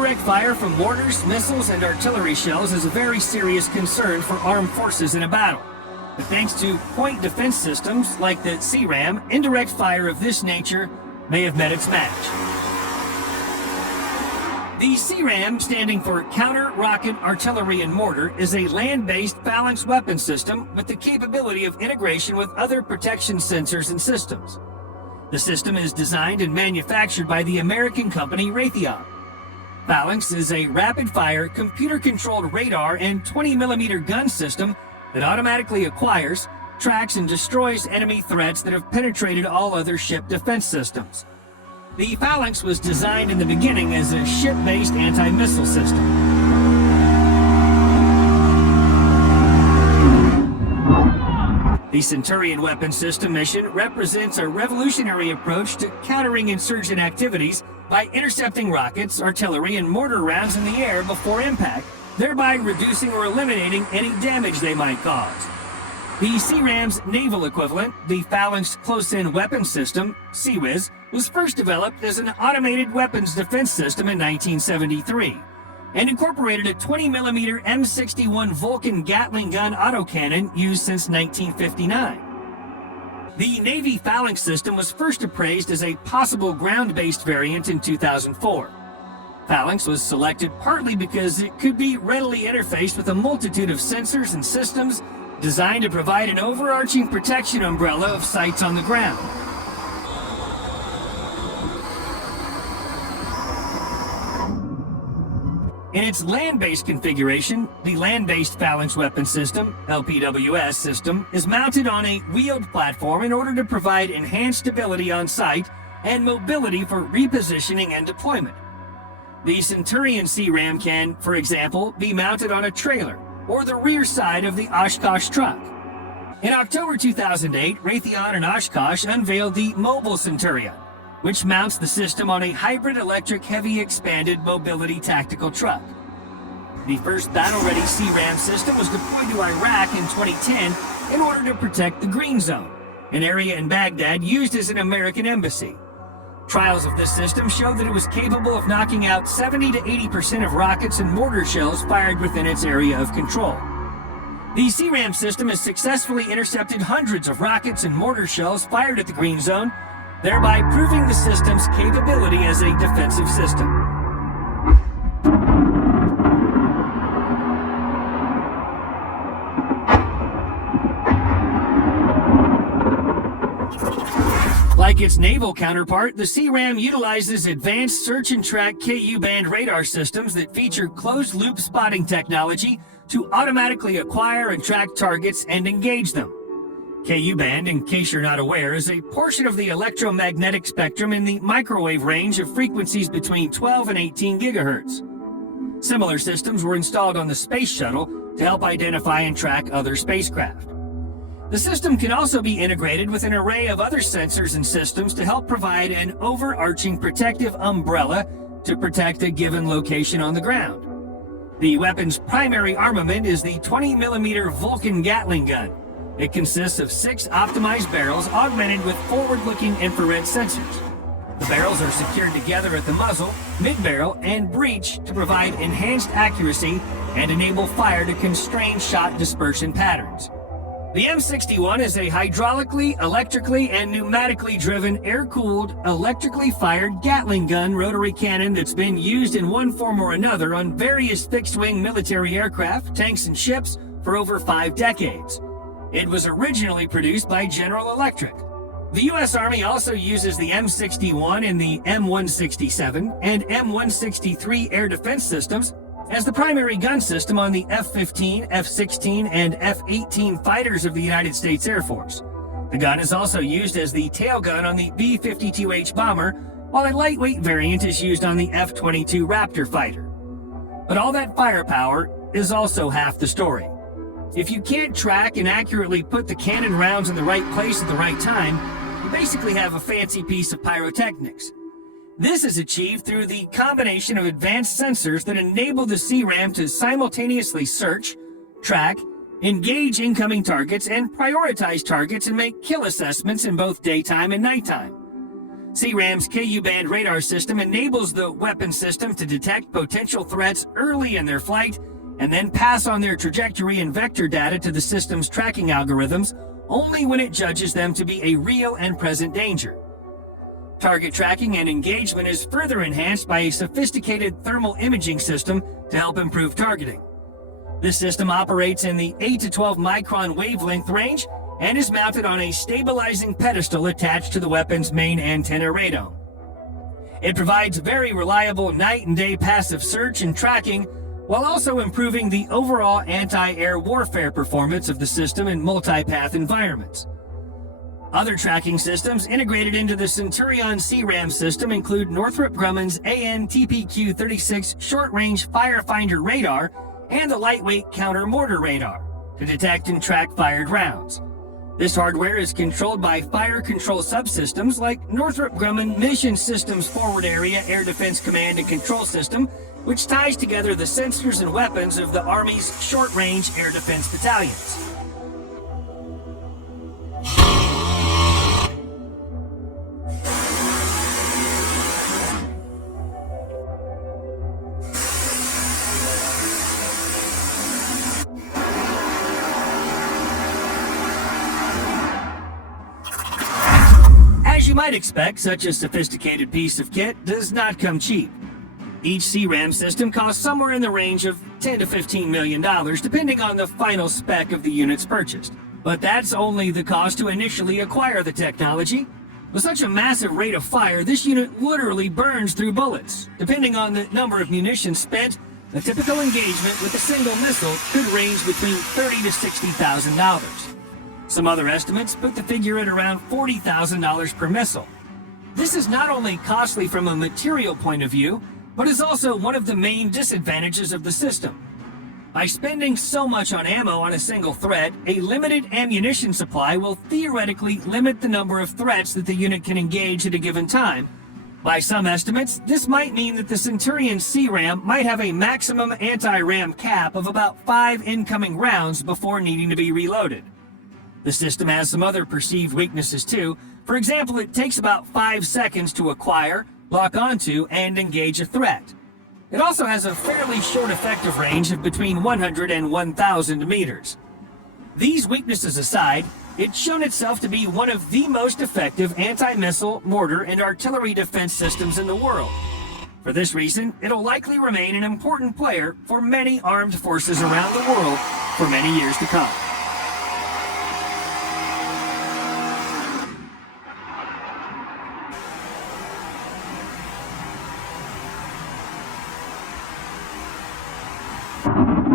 Indirect fire from mortars, missiles, and artillery shells is a very serious concern for armed forces in a battle. But thanks to point defense systems like the CRAM, indirect fire of this nature may have met its match. The CRAM, standing for Counter Rocket Artillery and Mortar, is a land-based phalanx weapon system with the capability of integration with other protection sensors and systems. The system is designed and manufactured by the American company Raytheon. Phalanx is a rapid-fire, computer-controlled radar and 20mm gun system that automatically acquires, tracks, and destroys enemy threats that have penetrated all other ship defense systems. The Phalanx was designed in the beginning as a ship-based anti-missile system. The Centurion weapon system mission represents a revolutionary approach to countering insurgent activities by intercepting rockets, artillery, and mortar rounds in the air before impact, thereby reducing or eliminating any damage they might cause. The CRAM's naval equivalent, the Phalanx Close-In Weapon System, CWIS, was first developed as an automated weapons defense system in 1973 and incorporated a 20mm M61 Vulcan Gatling gun autocannon used since 1959. The Navy Phalanx system was first appraised as a possible ground-based variant in 2004. Phalanx was selected partly because it could be readily interfaced with a multitude of sensors and systems designed to provide an overarching protection umbrella of sights on the ground. In its land-based configuration, the Land-Based Phalanx Weapon System, LPWS system, is mounted on a wheeled platform in order to provide enhanced stability on site and mobility for repositioning and deployment. The Centurion CRAM can, for example, be mounted on a trailer or the rear side of the Oshkosh truck. In October 2008, Raytheon and Oshkosh unveiled the Mobile Centurion, which mounts the system on a hybrid electric heavy expanded mobility tactical truck. The first battle-ready CRAM system was deployed to Iraq in 2010 in order to protect the Green Zone, an area in Baghdad used as an American embassy. Trials of this system showed that it was capable of knocking out 70 to 80% of rockets and mortar shells fired within its area of control. The CRAM system has successfully intercepted hundreds of rockets and mortar shells fired at the Green Zone, thereby proving the system's capability as a defensive system. Like its naval counterpart, the CRAM utilizes advanced search and track Ku-band radar systems that feature closed-loop spotting technology to automatically acquire and track targets and engage them. Ku-band, in case you're not aware, is a portion of the electromagnetic spectrum in the microwave range of frequencies between 12 and 18 gigahertz. Similar systems were installed on the Space Shuttle to help identify and track other spacecraft. The system can also be integrated with an array of other sensors and systems to help provide an overarching protective umbrella to protect a given location on the ground. The weapon's primary armament is the 20mm Vulcan Gatling gun. It consists of 6 optimized barrels augmented with forward-looking infrared sensors. The barrels are secured together at the muzzle, mid-barrel, and breech to provide enhanced accuracy and enable fire to constrain shot dispersion patterns. The M61 is a hydraulically, electrically, and pneumatically driven, air-cooled, electrically fired Gatling gun rotary cannon that's been used in one form or another on various fixed-wing military aircraft, tanks, and ships for over 5 decades. It was originally produced by General Electric. The U.S. Army also uses the M61 in the M167 and M163 air defense systems as the primary gun system on the F-15, F-16, and F-18 fighters of the United States Air Force. The gun is also used as the tail gun on the B-52H bomber, while a lightweight variant is used on the F-22 Raptor fighter. But all that firepower is also half the story. If you can't track and accurately put the cannon rounds in the right place at the right time, you basically have a fancy piece of pyrotechnics. This is achieved through the combination of advanced sensors that enable the CRAM to simultaneously search, track, engage incoming targets, and prioritize targets and make kill assessments in both daytime and nighttime. CRAM's Ku-band radar system enables the weapon system to detect potential threats early in their flight and then pass on their trajectory and vector data to the system's tracking algorithms only when it judges them to be a real and present danger. Target tracking and engagement is further enhanced by a sophisticated thermal imaging system to help improve targeting. This system operates in the 8 to 12 micron wavelength range and is mounted on a stabilizing pedestal attached to the weapon's main antenna radome. It provides very reliable night and day passive search and tracking, while also improving the overall anti-air warfare performance of the system in multi-path environments. Other tracking systems integrated into the Centurion CRAM system include Northrop Grumman's AN/TPQ-36 short-range firefinder radar and the lightweight counter-mortar radar to detect and track fired rounds. This hardware is controlled by fire control subsystems like Northrop Grumman Mission Systems Forward Area Air Defense Command and Control System, which ties together the sensors and weapons of the Army's short-range air defense battalions. As you might expect, such a sophisticated piece of kit does not come cheap. Each CRAM system costs somewhere in the range of $10 to $15 million, depending on the final spec of the units purchased. But that's only the cost to initially acquire the technology. With such a massive rate of fire, this unit literally burns through bullets. Depending on the number of munitions spent, a typical engagement with a single missile could range between $30,000 to $60,000. Some other estimates put the figure at around $40,000 per missile. This is not only costly from a material point of view, but is also one of the main disadvantages of the system. By spending so much on ammo on a single thread, a limited ammunition supply will theoretically limit the number of threats that the unit can engage at a given time. By some estimates, this might mean that the Centurion CRAM might have a maximum anti-ram cap of about 5 incoming rounds before needing to be reloaded. The system has some other perceived weaknesses too. For example, it takes about 5 seconds to acquire, lock onto, and engage a threat. It also has a fairly short effective range of between 100 and 1,000 meters. These weaknesses aside, it's shown itself to be one of the most effective anti-missile, mortar, and artillery defense systems in the world. For this reason, it'll likely remain an important player for many armed forces around the world for many years to come. You